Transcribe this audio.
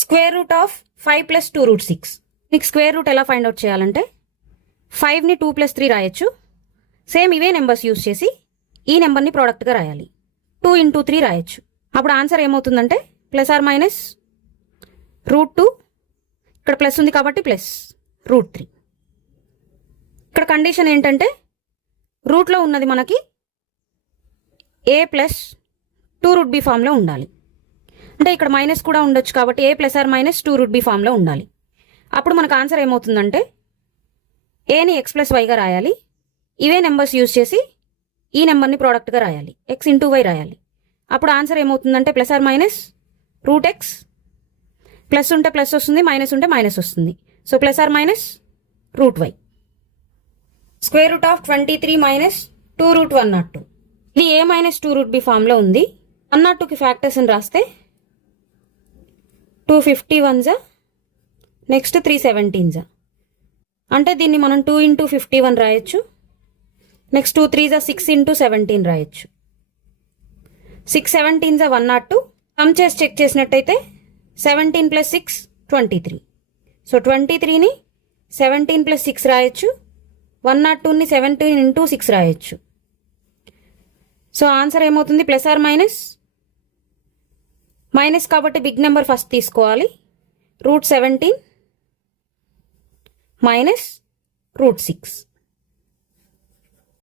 Square root of 5 + 2 √ 6. మీకు square root ఎలా find out చేయాలంటే 5ని 2 + 3 రాయొచ్చు. సేమ్ ఇవే నెంబర్స్ యూజ్ చేసి ఈ నెంబర్ని ప్రోడక్ట్గా రాయాలి. 2 × 3 రాయొచ్చు. అప్పుడు ఆన్సర్ ఏమవుతుందంటే +/- √2, ఇక్కడ ప్లస్ ఉంది కాబట్టి +√3. ఇక్కడ కండిషన్ ఏంటంటే రూట్లో ఉన్నది మనకి a + 2√b ఫామ్లో ఉండాలి. అంటే ఇక్కడ మైనస్ కూడా ఉండొచ్చు కాబట్టి a ± 2√b ఫామ్లో ఉండాలి. అప్పుడు మనకు ఆన్సర్ ఏమవుతుందంటే ఏని x + yగా రాయాలి. ఇవే నెంబర్స్ యూజ్ చేసి ఈ నెంబర్ని ప్రోడక్ట్గా రాయాలి. x × y రాయాలి. అప్పుడు ఆన్సర్ ఏమవుతుందంటే +/- √x, ప్లస్ ఉంటే ప్లస్ వస్తుంది, మైనస్ ఉంటే మైనస్ వస్తుంది. So +/- √y. Square root of 23 - 2 √ 102. ఇది a - 2√b ఫామ్లో ఉంది. 102కి ఫ్యాక్టర్స్ని రాస్తే 251 నెక్స్ట్ 317. అంటే దీన్ని మనం 2 × 51 రాయొచ్చు. నెక్స్ట్ 2 3 6 × 17 రాయొచ్చు. 6 17 102. సమ్ చేసి చెక్ చేసినట్టయితే 17 + 6 23. సో 23ని 17 + 6 రాయొచ్చు. 102ని 17 × 6 రాయొచ్చు. సో ఆన్సర్ ఏమవుతుంది మైనస్ కాబట్టి బిగ్ నెంబర్ ఫస్ట్ తీసుకోవాలి. √17 - √6.